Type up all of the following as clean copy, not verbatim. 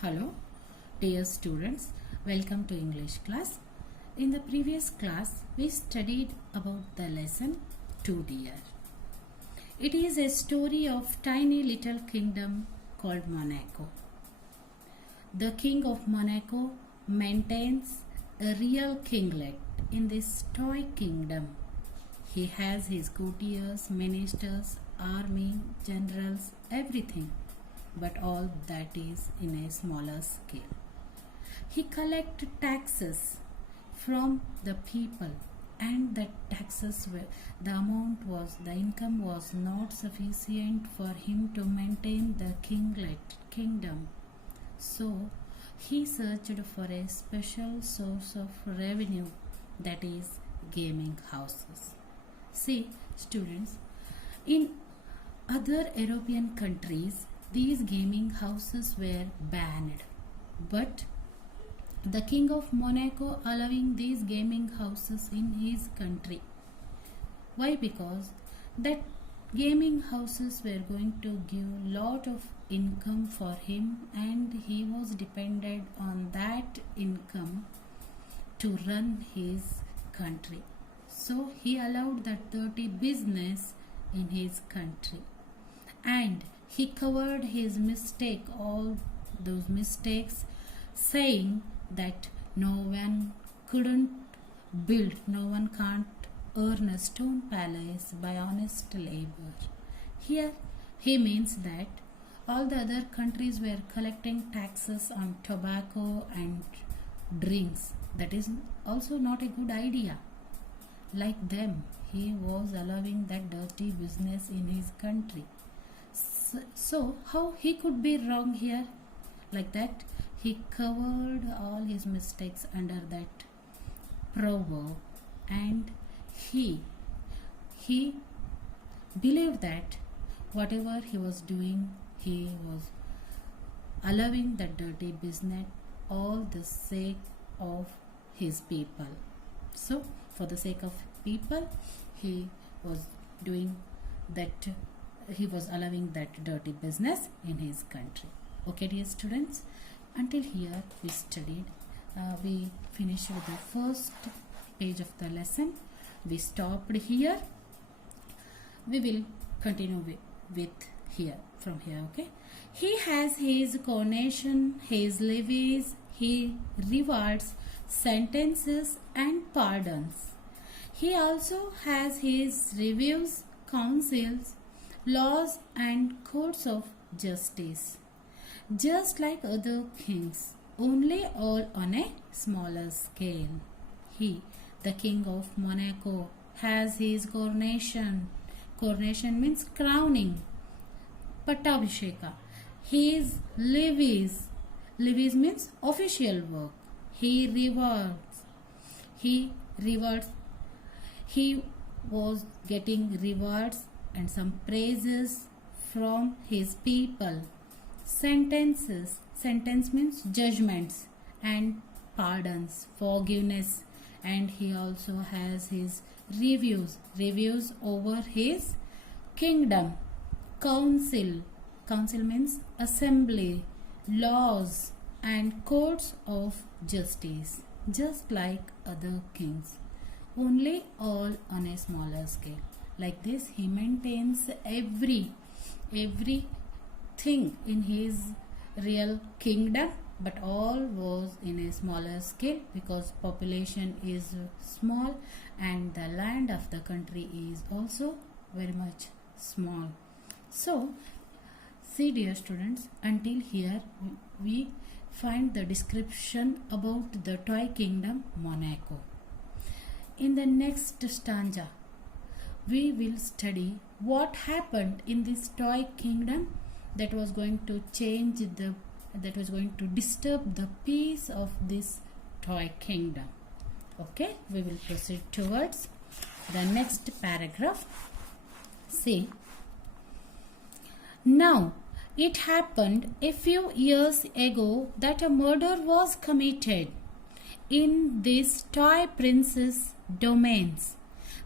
Hello, dear students, welcome to English class. In the previous class, we studied about the lesson 2 Dear. It is a story of tiny little kingdom called Monaco. The king of Monaco maintains a real kinglet in this toy kingdom. He has his courtiers, ministers, army, generals, everything, but all that is in a smaller scale. He collects taxes from the people, and the income was not sufficient for him to maintain the kingdom. So he searched for a special source of revenue, that is gaming houses. See, students, in other European countries, these gaming houses were banned, but the king of Monaco allowing these gaming houses in his country. Why? Because that gaming houses were going to give lot of income for him, and he was dependent on that income to run his country. So he allowed that dirty business in his country, and he covered his mistake, all those mistakes, saying that no one can't earn a stone palace by honest labor. Here he means that all the other countries were collecting taxes on tobacco and drinks. That is also not a good idea. Like them, he was allowing that dirty business in his country. So how he could be wrong here? Like that, he covered all his mistakes under that proverb, and he believed that whatever he was doing, he was allowing that dirty business all the sake of his people. So for the sake of people, he was doing that. He was allowing that dirty business in his country. Okay, dear students, until here we studied. We finished with the first page of the lesson. We stopped here. We will continue with here from here. Okay. He has his coronation, his levies, he rewards, sentences, and pardons. He also has his reviews, councils, laws, and courts of justice, just like other kings, only all on a smaller scale. He, the king of Monaco, has his coronation. Coronation means crowning, Pattabhisheka. His levies. Levies means official work. He rewards. He was getting rewards and some praises from his people. Sentences. Sentence means judgments, and pardons, forgiveness. And he also has his reviews over his kingdom. Council means assembly, laws, and courts of justice, just like other kings, only all on a smaller scale. Like this, he maintains everything in his real kingdom, but all was in a smaller scale because population is small and the land of the country is also very much small. So, see, dear students, until here we find the description about the toy kingdom Monaco. In the next stanza, we will study what happened in this toy kingdom that was going to disturb the peace of this toy kingdom. Okay, we will proceed towards the next paragraph. See, now it happened a few years ago that a murder was committed in this toy prince's domains.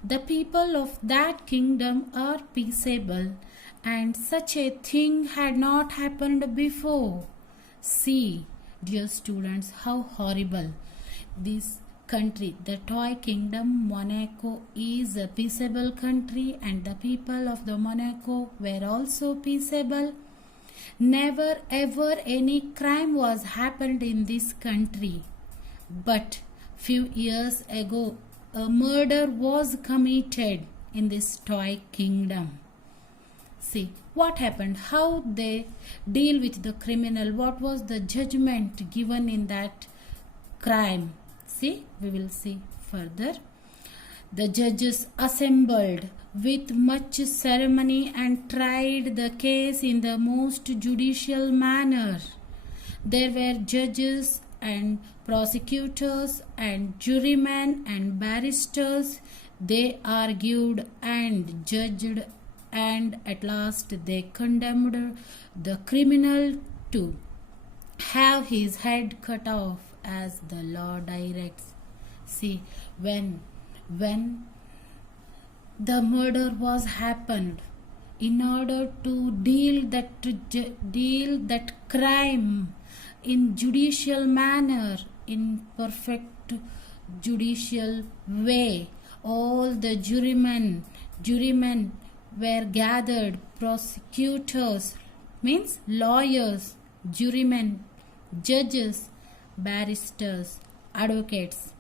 The people of that kingdom are peaceable, and such a thing had not happened before. See, dear students, how horrible this country, the toy kingdom Monaco, is a peaceable country, and the people of the Monaco were also peaceable. Never ever any crime was happened in this country. But few years ago a murder was committed in this toy kingdom. See what happened, how they deal with the criminal, what was the judgment given in that crime. See, we will see further. The judges assembled with much ceremony and tried the case in the most judicial manner. There were judges and prosecutors and jurymen and barristers. They argued and judged, and at last they condemned the criminal to have his head cut off as the law directs. See, when the murder was happened, in order to deal that crime in judicial manner, in perfect judicial way, all the jurymen were gathered, prosecutors means lawyers, jurymen, judges, barristers, advocates,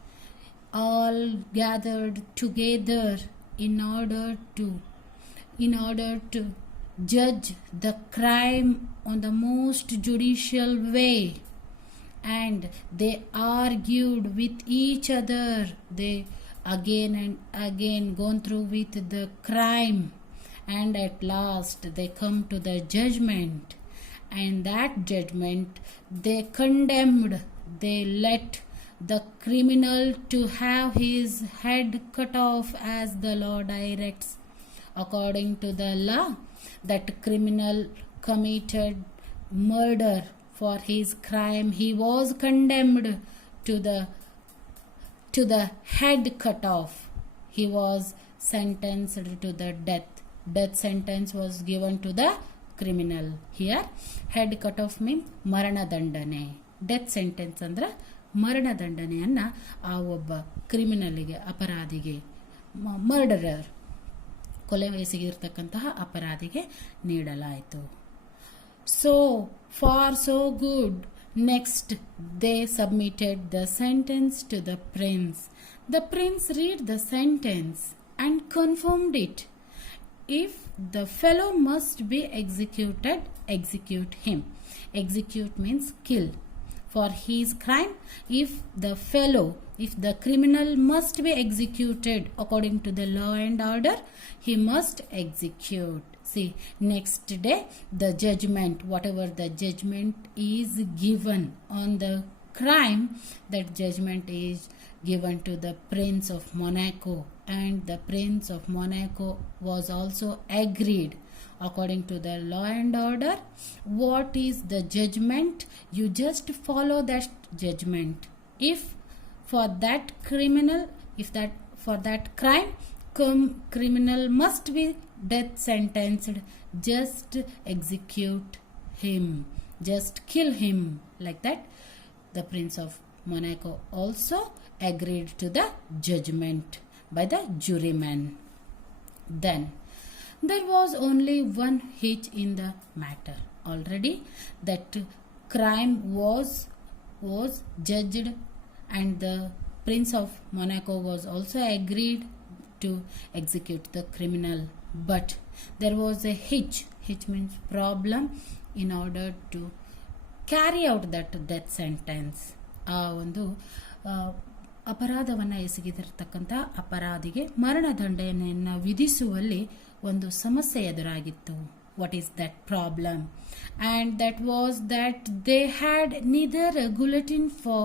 all gathered together in order to judge the crime on the most judicial way. And they argued with each other. They again and again gone through with the crime, and at last they come to the judgment. And that judgment, they condemned, they let the criminal to have his head cut off as the law directs. According to the law, that criminal committed murder. For his crime, he was condemned to the head cut off. He was sentenced to the death. Death sentence was given to the criminal. Here, head cut off means marana dandane. Death sentence andra marana dandaneಯನ್ನ ಆ ಒಬ್ಬ ಕ್ರಿಮಿನಲ್ಗೆ, ಅಪರಾಧಿಗೆ, murderer, ಕೊಲೆ ಎಸಗಿರ್ತಕ್ಕಂತಹ ಅಪರಾಧಿಗೆ ನೀಡಲಾಯಿತು. So far so good. Next they submitted the sentence to the prince. The prince read the sentence and confirmed it. If the fellow must be executed, execute him. Execute means kill. For his crime, if the criminal must be executed according to the law and order, he must execute. See, next day the judgment, whatever the judgment is given on the crime, that judgment is given to the Prince of Monaco, and the Prince of Monaco was also agreed according to the law and order. What is the judgment? You just follow that judgment. If for that criminal, for that crime, criminal must be death sentenced, just execute him, just kill him. Like that, the Prince of Monaco also agreed to the judgment by the juryman. Then there was only one hitch in the matter. Already that crime was judged, and the Prince of Monaco was also agreed to execute the criminal. But there was a hitch. Hitch means problem in order to carry out that death sentence. ಆ ಒಂದು ಅಪರಾಧವನ್ನು ಎಸಗಿದಿರ್ತಕ್ಕಂಥ ಅಪರಾಧಿಗೆ ಮರಣದಂಡನೆಯನ್ನು ವಿಧಿಸುವಲ್ಲಿ ಒಂದು ಸಮಸ್ಯೆ ಎದುರಾಗಿತ್ತು. What is that problem? And that was that they had neither a guillotine for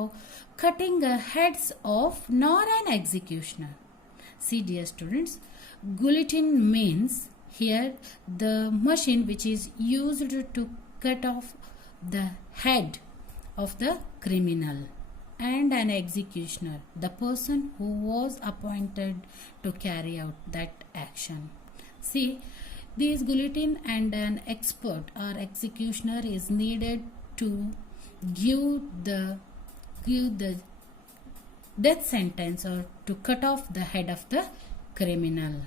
cutting the heads off nor an executioner. See, dear students, guillotine means here the machine which is used to cut off the head of the criminal, and an executioner, the person who was appointed to carry out that action. See, this guillotine and an expert or executioner is needed to give the death sentence or to cut off the head of the criminal.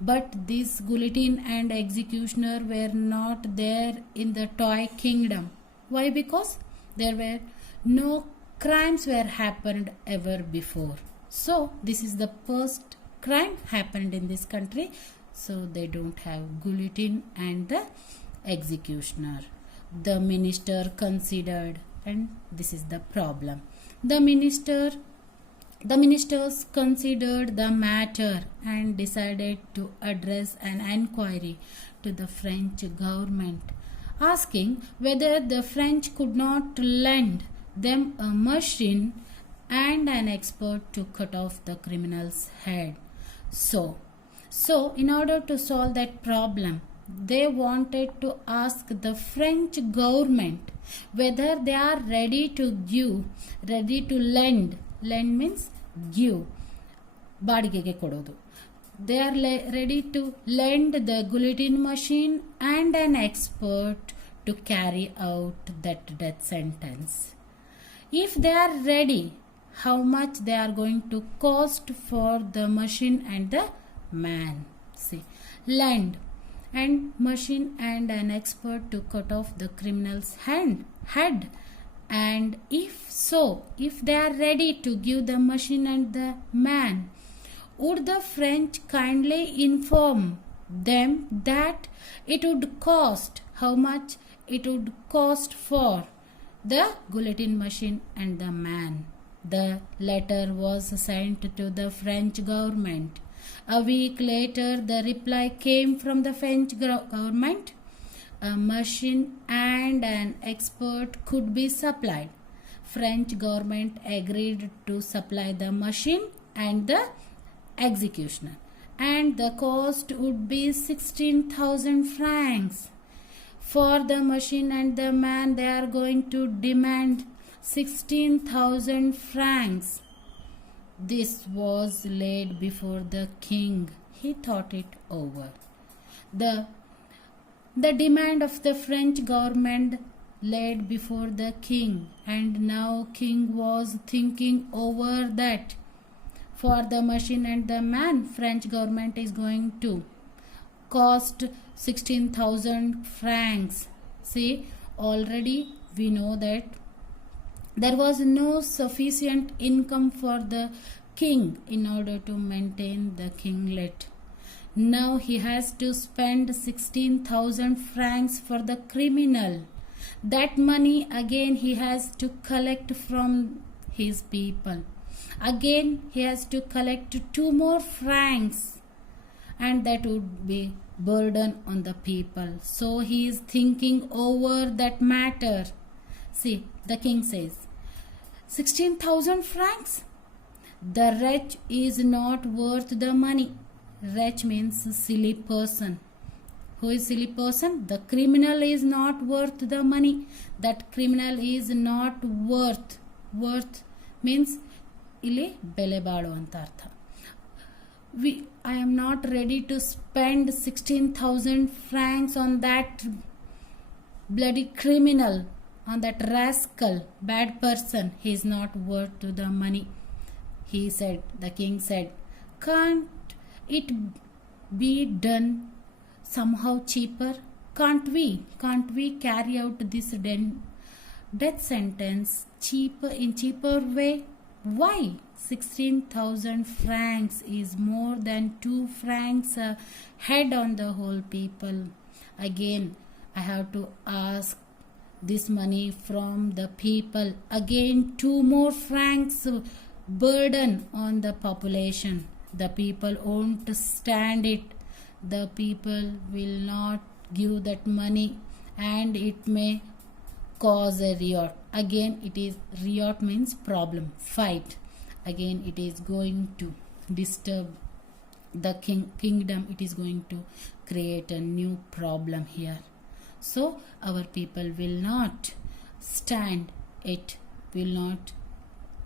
But this guillotine and executioner were not there in the toy kingdom. Why? Because there were no crimes were happened ever before. So this is the first crime happened in this country. So they don't have guillotine and the executioner. The minister considered, and this is the problem. The ministers considered the matter and decided to address an inquiry to the French government, asking whether the French could not lend them a machine and an expert to cut off the criminal's head. So in order to solve that problem, they wanted to ask the French government whether they are ready to lend. Lend means give. ಬಾಡಿಗೆಗೆ ಕೊಡೋದು. They are ready to lend the guillotine machine and an expert to carry out that death sentence. If they are ready, how much they are going to cost for the machine and the man? See, lend and machine and an expert to cut off the criminal's head. And if they are ready to give the machine and the man, would the French kindly inform them that it would cost, how much it would cost for the guillotine machine and the man? The letter was sent to the French government. A week later, the reply came from the French government. A machine and an expert could be supplied. French government agreed to supply the machine and the executioner, and the cost would be 16,000 francs. For the machine and the man, they are going to demand 16,000 francs. This was laid before the king. He thought it over. The demand of the French government laid before the king, and now king was thinking over that for the machine and the man, French government is going to cost 16,000 francs. See, already we know that there was no sufficient income for the king in order to maintain the kinglet. Now he has to spend 16,000 francs for the criminal. That money again he has to collect from his people. Again he has to collect 2 more francs, and that would be burden on the people. So he is thinking over that matter. See, the king says, 16,000 francs? The wretch is not worth the money. Wretch means silly person. Who is silly person? The criminal is not worth the money. That criminal is not worth. Worth means ಇಲ್ಲಿ ಬೆಲೆ ಬಾಳು ಅಂತ ಅರ್ಥ. I am not ready to spend 16,000 francs on that bloody criminal, on that rascal, bad person. He is not worth to the money. He said, the king said, can't it be done somehow cheaper? Can't we carry out this death sentence in cheaper way? Why? 16,000 francs is more than 2 francs a head on the whole people. Again, I have to ask this money from the people. Again, 2 more francs burden on the population. The people won't stand it. The people will not give that money, and it may cause a riot. Again, it is riot means problem, fight. Again, it is going to disturb the kingdom. It is going to create a new problem here. So our people will not stand it, will not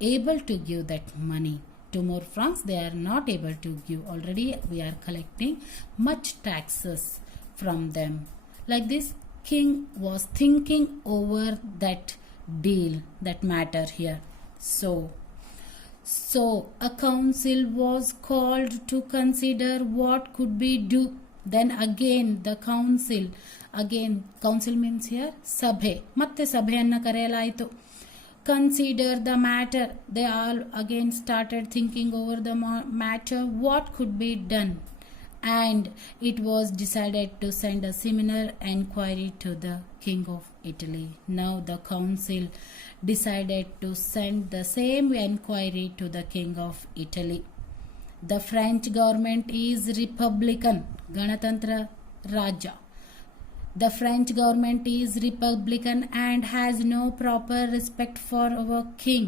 able to give that money. 2 more francs they are not able to give. Already we are collecting much taxes from them. Like this, king was thinking over that deal that matter here. So a council was called to consider what could be do. Then again the council means here sabhe, ಮತ್ತೆ ಸಭೆಯನ್ನು ಕರೆಯಲಾಯಿತು. Consider the matter. They all again started thinking over the matter, what could be done, and it was decided to send a similar enquiry to the King of Italy. Now the council decided to send the same enquiry to the King of Italy. The French government is republican, Ganatantra Raja. The French government is republican and has no proper respect for our king.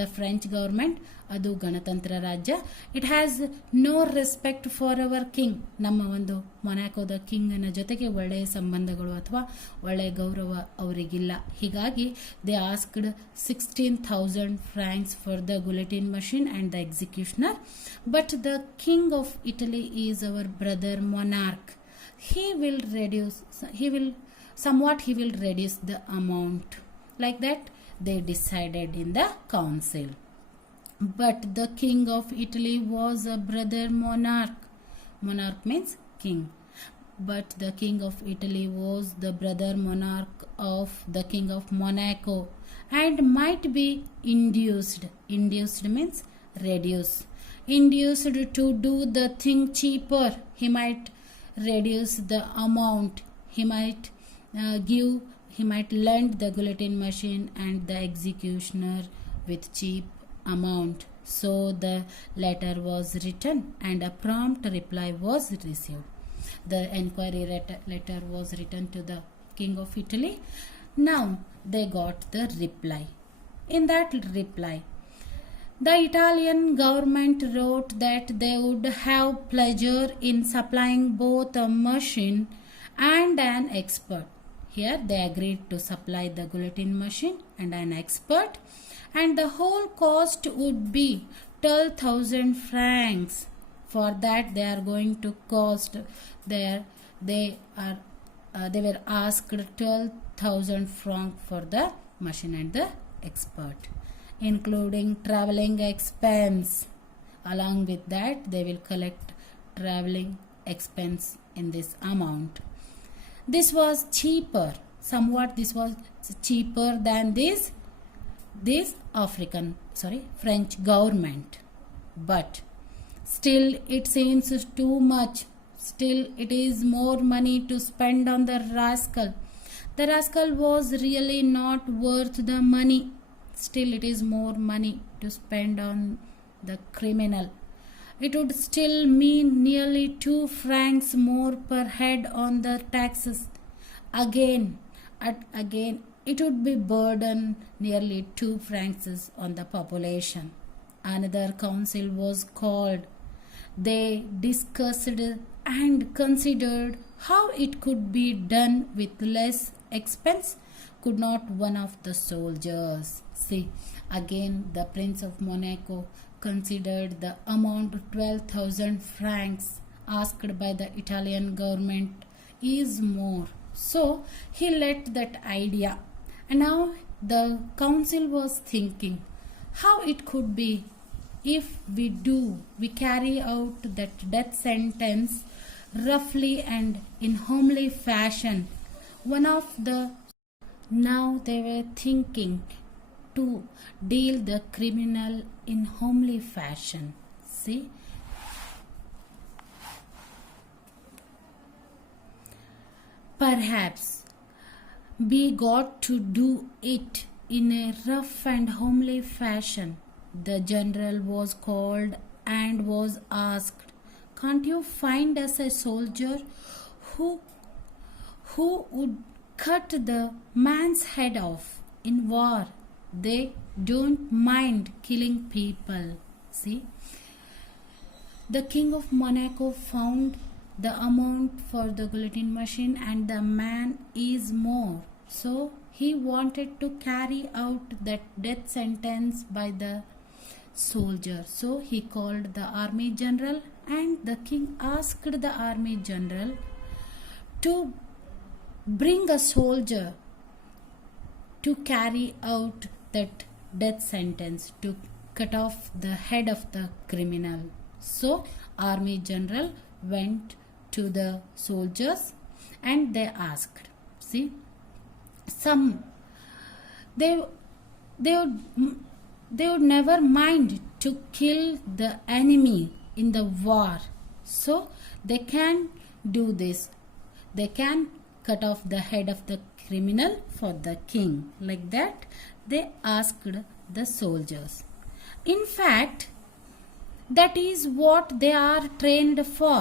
The French government, ಅದು ಗಣತಂತ್ರ ರಾಜ್ಯ, it has no respect for our king. ನಮ್ಮ ಒಂದು ಮೊನಾಕೋದ ಕಿಂಗನ ಜೊತೆಗೆ ಒಳ್ಳೆಯ ಸಂಬಂಧಗಳು ಅಥವಾ ಒಳ್ಳೆಯ ಗೌರವ ಅವರಿಗಿಲ್ಲ. ಹೀಗಾಗಿ they asked 16,000 francs for the guillotine machine and the executioner. But the king of Italy is our brother monarch. he will reduce the amount. Like that they decided in the council. But the King of Italy was a brother monarch. Monarch means king. But the King of Italy was the brother monarch of the King of Monaco and might be induced means reduce, induced to do the thing cheaper. He might reduce the amount. He might lend the guillotine machine and the executioner with cheap amount. So the letter was written and a prompt reply was received. The enquiry letter was written to the King of Italy. Now they got the reply. In that reply, the Italian government wrote that they would have pleasure in supplying both a machine and an expert. Here they agreed to supply the guillotine machine and an expert, and the whole cost would be 12,000 francs. For that they are going to cost they were asked 12,000 francs for the machine and the expert, including traveling expense. Along with that they will collect traveling expense in this amount. This was cheaper, somewhat this was cheaper than this French government. But still it seems too much. Still it is more money to spend on the rascal. The rascal was really not worth the money. Still it is more money to spend on the criminal. It would still mean nearly 2 francs more per head on the taxes. Again it would be burden nearly 2 francs on the population. Another council was called. They discussed and considered how it could be done with less expense. Could not one of the soldiers. See, again the Prince of Monaco considered the amount 12,000 francs asked by the Italian government is more. So he let that idea. And now the council was thinking how it could be if we carry out that death sentence roughly and in homely fashion. Now they were thinking to deal the criminal in homely fashion. See, perhaps we got to do it in a rough and homely fashion. The general was called and was asked, can't you find us a soldier who would cut the man's head off? In war they don't mind killing people. See, the King of Monaco found the amount for the guillotine machine and the man is more. So he wanted to carry out that death sentence by the soldier. So he called the army general, and the king asked the army general to bring a soldier to carry out that death sentence, to cut off the head of the criminal. So army general went to the soldiers and they asked, see, some they would never mind to kill the enemy in the war, so they can do this. They can cut off the head of the criminal for the king. Like that they asked the soldiers. In fact, that is what they are trained for.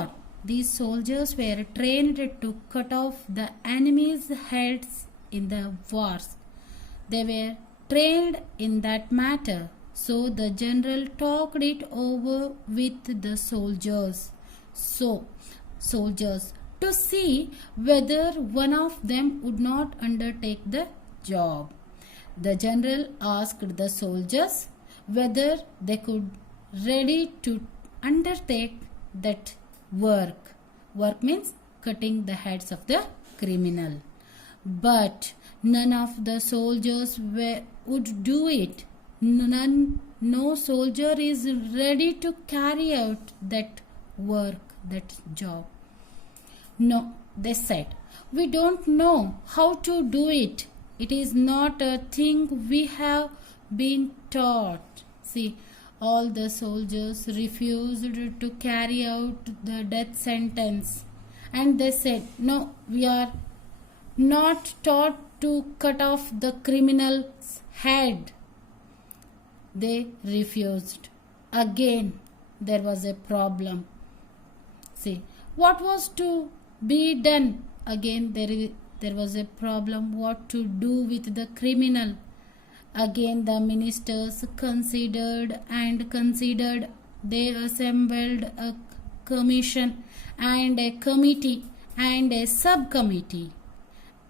These soldiers were trained to cut off the enemy's heads in the wars. They were trained in that matter. So the general talked it over with the soldiers. So, soldiers, to see whether one of them would not undertake the job. The general asked the soldiers whether they could ready to undertake that work. Work means cutting the heads of the criminal. But none of the soldiers would do it. No soldier is ready to carry out that work, that job. No, they said, we don't know how to do it. It is not a thing we have been taught. See, all the soldiers refused to carry out the death sentence. And they said, no, we are not taught to cut off the criminal's head. They refused. Again, there was a problem. See, what was to be done? Again, there was a problem what to do with the criminal. Again, the ministers considered and considered. They assembled a commission and a committee and a subcommittee.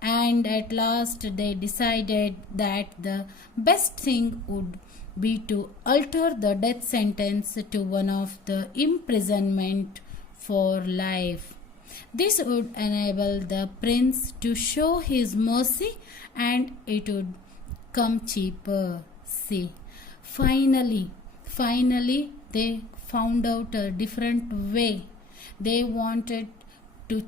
And at last they decided that the best thing would be to alter the death sentence to one of the imprisonment for life. This would enable the prince to show his mercy and it would come cheaper. See, finally they found out a different way. They wanted to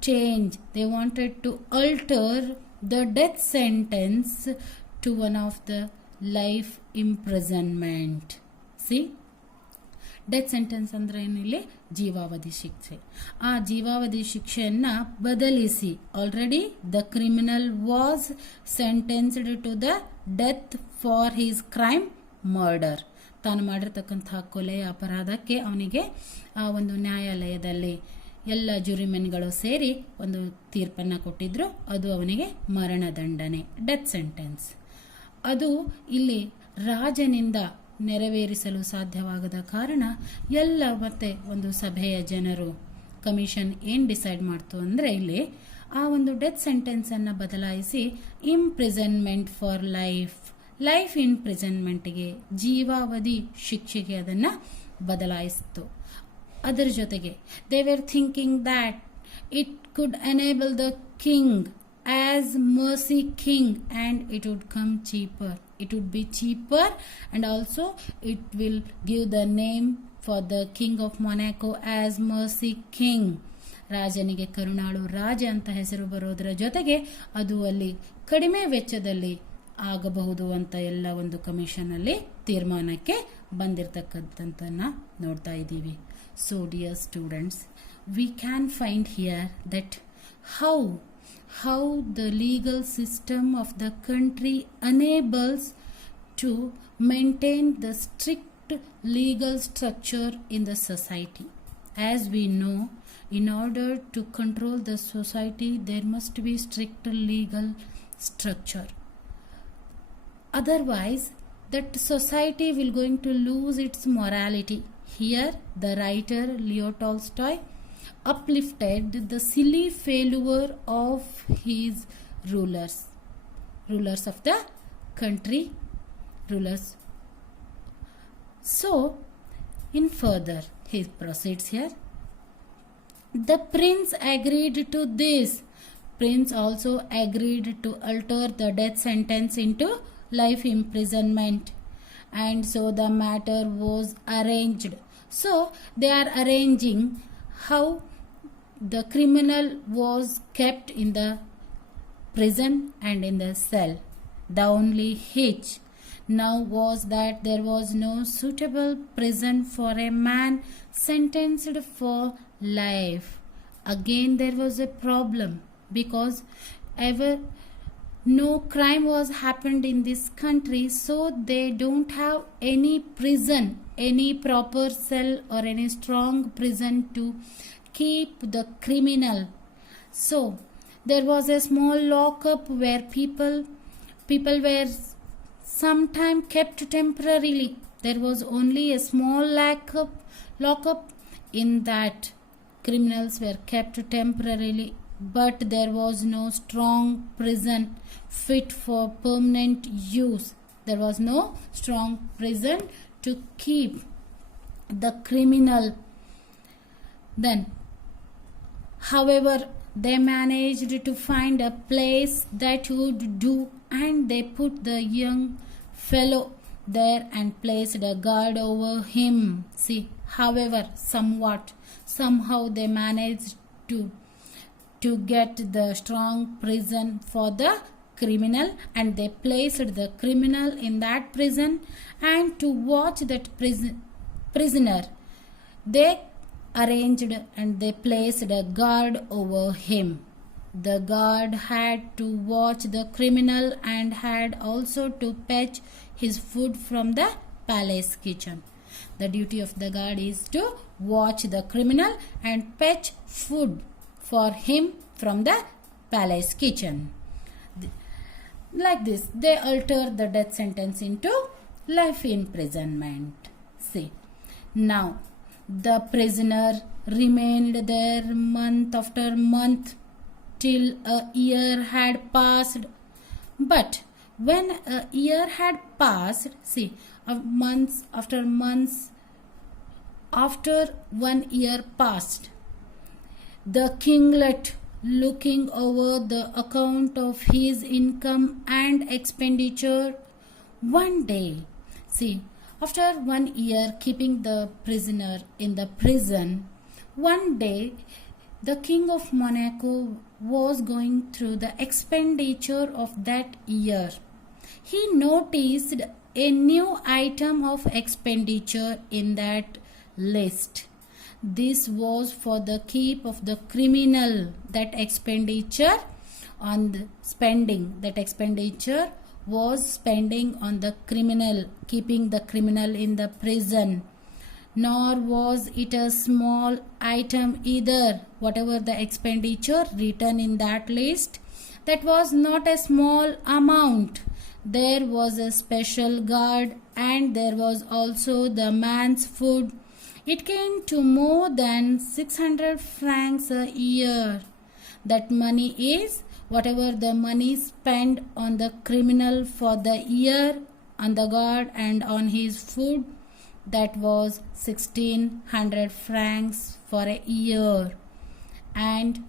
change. They wanted to alter the death sentence to one of the life imprisonment. See, death sentence ಅಂದರೆ ಏನಿಲ್ಲಿ ಜೀವಾವಧಿ ಶಿಕ್ಷೆ. ಆ ಜೀವಾವಧಿ ಶಿಕ್ಷೆಯನ್ನು ಬದಲಿಸಿ, already the criminal was sentenced to the death for his crime murder. ತಾನು ಮಾಡಿರ್ತಕ್ಕಂತಹ ಕೊಲೆಯ ಅಪರಾಧಕ್ಕೆ ಅವನಿಗೆ ಆ ಒಂದು ನ್ಯಾಯಾಲಯದಲ್ಲಿ ಎಲ್ಲ ಜುರಿಮೆನ್ಗಳು ಸೇರಿ ಒಂದು ತೀರ್ಪನ್ನು ಕೊಟ್ಟಿದ್ರು. ಅದು ಅವನಿಗೆ ಮರಣದಂಡನೆ, ಡೆತ್ ಸೆಂಟೆನ್ಸ್. ಅದು ಇಲ್ಲಿ ರಾಜನಿಂದ ನೆರವೇರಿಸಲು ಸಾಧ್ಯವಾಗದ ಕಾರಣ ಎಲ್ಲ ಮತ್ತೆ ಒಂದು ಸಭೆಯ ಜನರು, ಕಮಿಷನ್ ಏನು ಡಿಸೈಡ್ ಮಾಡ್ತು ಅಂದರೆ ಇಲ್ಲಿ ಆ ಒಂದು ಡೆತ್ ಸೆಂಟೆನ್ಸನ್ನು ಬದಲಾಯಿಸಿ ಇಂಪ್ರಿಸನ್ಮೆಂಟ್ ಫಾರ್ ಲೈಫ್ ಇಂಪ್ರಿಸನ್ಮೆಂಟ್ಗೆ, ಜೀವಾವಧಿ ಶಿಕ್ಷೆಗೆ ಅದನ್ನು ಬದಲಾಯಿಸಿತು. ಅದರ ಜೊತೆಗೆ they were thinking that it could enable the king as mercy king and it would come cheaper. It would be cheaper and also it will give the name for the king of Monaco as mercy king. ರಾಜನಿಗೆ ಕರುಣಾಳು ರಾಜ ಅಂತ ಹೆಸರು ಬರೋದರ ಜೊತೆಗೆ ಅದು ಅಲ್ಲಿ ಕಡಿಮೆ ವೆಚ್ಚದಲ್ಲಿ ಆಗಬಹುದು ಅಂತ ಎಲ್ಲ ಒಂದು ಕಮಿಷನಲ್ಲಿ ತೀರ್ಮಾನಕ್ಕೆ ಬಂದಿರತಕ್ಕಂಥದ್ದನ್ನು ನೋಡ್ತಾ ಇದ್ದೀವಿ. So dear students, we can find here that how the legal system of the country enables to maintain the strict legal structure in the society. As we know, in order to control the society, there must be strict legal structure. Otherwise, that society will going to lose its morality. Here, the writer Leo Tolstoy uplifted the silly failure of his rulers of the country, rulers. So, in further, he proceeds here. The prince agreed to this prince also agreed to alter the death sentence into life imprisonment, and so the matter was arranged. So they are arranging how the criminal was kept in the prison and in the cell. The only hitch now was that there was no suitable prison for a man sentenced for life. Again there was a problem, because ever no crime was happened in this country, so they don't have any prison, any proper cell or any strong prison to keep the criminal. So there was a small lockup where people were sometime kept temporarily. There was only a small lockup in that criminals were kept temporarily, but there was no strong prison fit for permanent use. There was no strong prison to keep the criminal. Then, however, they managed to find a place that would do, and they put the young fellow there and placed a guard over him. See, however, somehow they managed to get the strong prison for the criminal, and they placed the criminal in that prison, and to watch that prisoner they arranged and they placed a guard over him. The guard had to watch the criminal and had also to fetch his food from the palace kitchen. The duty of the guard is to watch the criminal and fetch food for him from the palace kitchen. Like this, they alter the death sentence into life imprisonment. See, now the prisoner remained there month after month till a year had passed. But when a year had passed, see, months after months, after 1 year passed, the kinglet, looking over the account of his income and expenditure, one day, see, after 1 year keeping the prisoner in the prison, one day the king of Monaco was going through the expenditure of that year. He noticed a new item of expenditure in that list. This was for the keep of the criminal. That expenditure on the spending, that expenditure was spending on the criminal, keeping the criminal in the prison. Nor was it a small item either. Whatever the expenditure written in that list, that was not a small amount. There was a special guard, and there was also the man's food. It came to more than 600 francs a year. That money is whatever the money spent on the criminal for the year, on the guard and on his food. That was 1600 francs for a year. And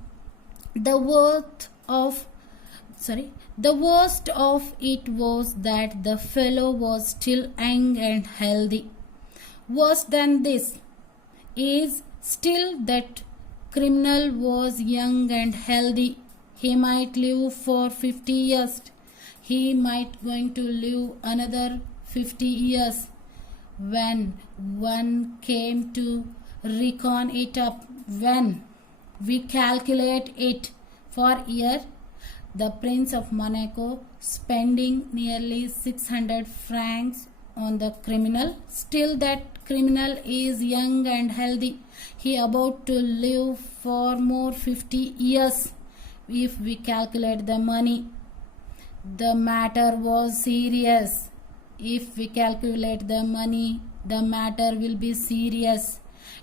the worst of it was that the fellow was still young and healthy. Worse than this is still that criminal was young and healthy. He might live for 50 years. He might going to live another 50 years. When one came to reckon it up, when we calculate it for year, the Prince of Monaco spending nearly 600 francs on the criminal. Still that criminal is young and healthy. He about to live for more 50 years. If we calculate the money, the matter was serious. If we calculate the money, the matter will be serious.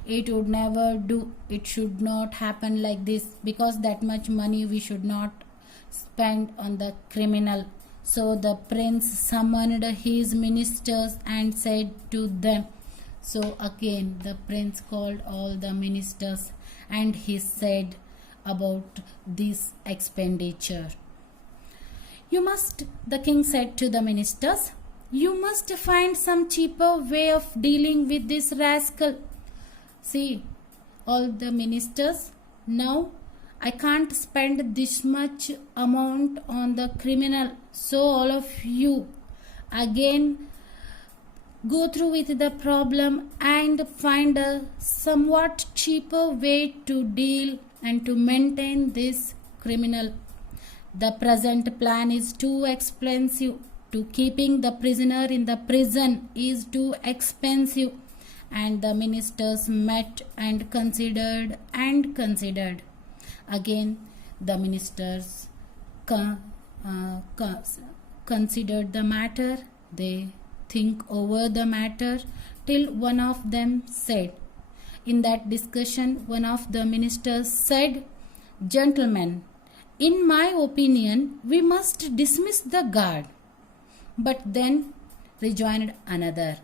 It would never do. It should not happen like this, because that much money we should not spend on the criminal. So the prince summoned his ministers and said to them. So again the prince called all the ministers and he said, about this expenditure. The king said to the ministers, you must find some cheaper way of dealing with this rascal. See, all the ministers, now I can't spend this much amount on the criminal. So all of you again go through with the problem and find a somewhat cheaper way to deal and to maintain this criminal. The present plan is too expensive. To keeping the prisoner in the prison is too expensive. And the ministers met and considered and considered. Again, the ministers considered the matter. They think over the matter till one of them said. In that discussion, one of the ministers said, gentlemen, in my opinion, we must dismiss the guard. But then rejoined another.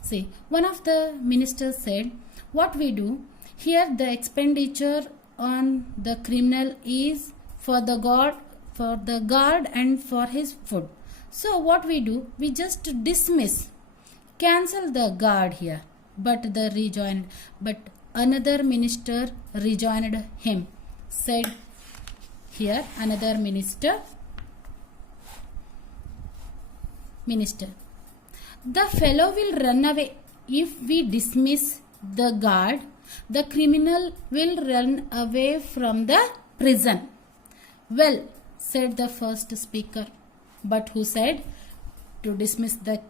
See, one of the ministers said, what we do, here the expenditure on the criminal is for the guard and for his food. So what we do, we just cancel the guard here. But another minister rejoined him, said here another minister, the fellow will run away. If we dismiss the guard, the criminal will run away from the prison. Well, said the first speaker, but who said to dismiss the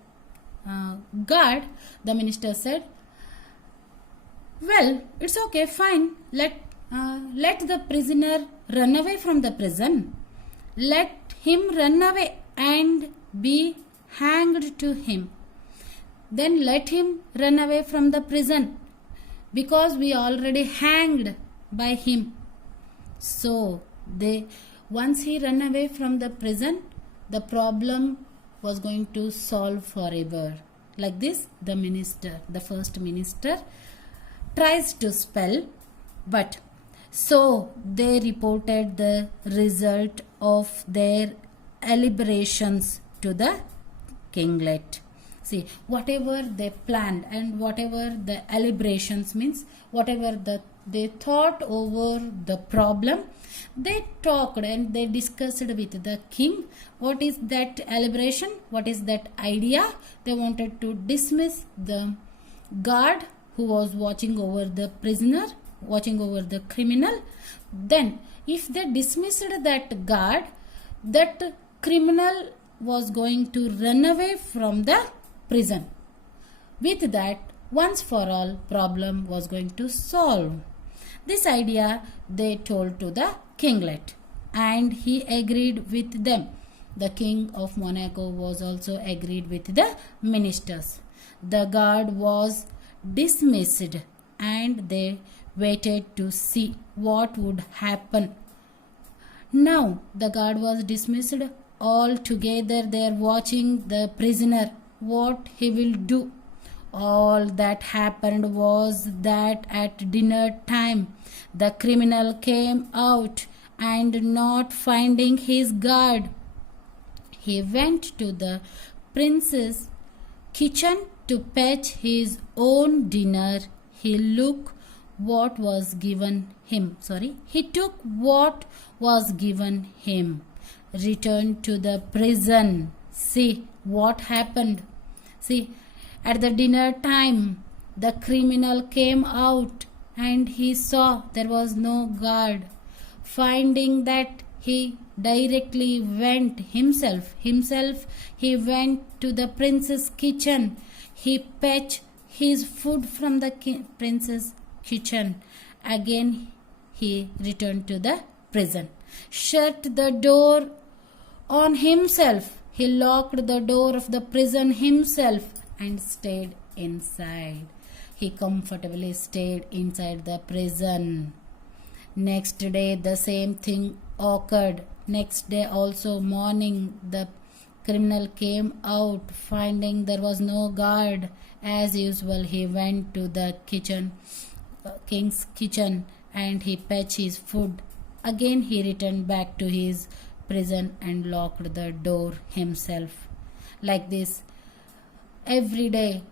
guard? The minister said, well, it's okay, fine. Let the prisoner run away from the prison. Let him run away and be hanged to him. Then let him run away from the prison, because we already hanged by him. So once he ran away from the prison, the problem was going to solve forever. Like this, the first minister tries to spell, but so they reported the result of their deliberations to the kinglet. See, whatever they planned and whatever the deliberations means, whatever they thought over the problem, they talked and they discussed with the king. What is that deliberation? What is that idea? They wanted to dismiss the guard who was watching over the prisoner, watching over the criminal. Then, if they dismissed that guard, that criminal was going to run away from the prison. With that, once for all, problem was going to solve. This idea they told to the kinglet, and he agreed with them. The king of Monaco was also agreed with the ministers. The guard was dismissed and they waited to see what would happen. Now the guard was dismissed. All together they are watching the prisoner, what he will do. All that happened was that at dinner time the criminal came out, and not finding his guard, he went to the prince's kitchen to fetch his own dinner. He took what was given him, returned to the prison. See what happened. See, at the dinner time, the criminal came out and he saw there was no guard. Finding that, he directly went himself, he went to the prince's kitchen. He fetched his food from the prince's kitchen. Again, he returned to the prison. Shut the door on himself. He locked the door of the prison himself and stayed inside. He comfortably stayed inside the prison. Next day, the same thing occurred. Next day also morning, the criminal came out. Finding there was no guard, as usual, he went to the king's kitchen, and he fetched his food. Again he returned back to his prison and locked the door himself. Like this, every day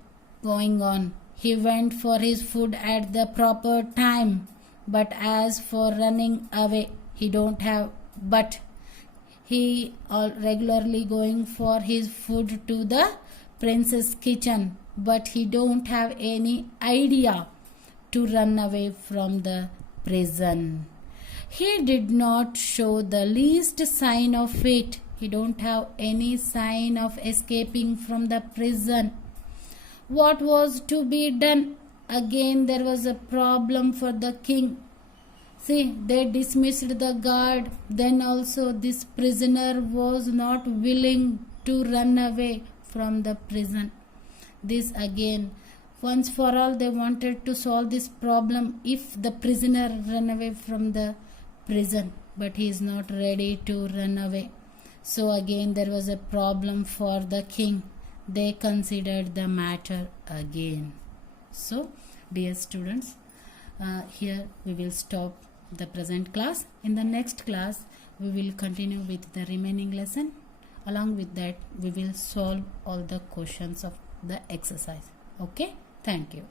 going on. He went for his food at the proper time, but as for running away, he don't have. But he regularly going for his food to the prince's kitchen, but he don't have any idea to run away from the prison. He did not show the least sign of it. He don't have any sign of escaping from the prison. What was to be done? Again there was a problem for the king. See, they dismissed the guard. Then also this prisoner was not willing to run away from the prison. This again, once for all, they wanted to solve this problem if the prisoner run away from the prison, but he is not ready to run away. So again there was a problem for the king. They considered the matter again. So dear students, here we will stop the present class. In the next class we will continue with the remaining lesson. Along with that we will solve all the questions of the exercise. Okay, thank you.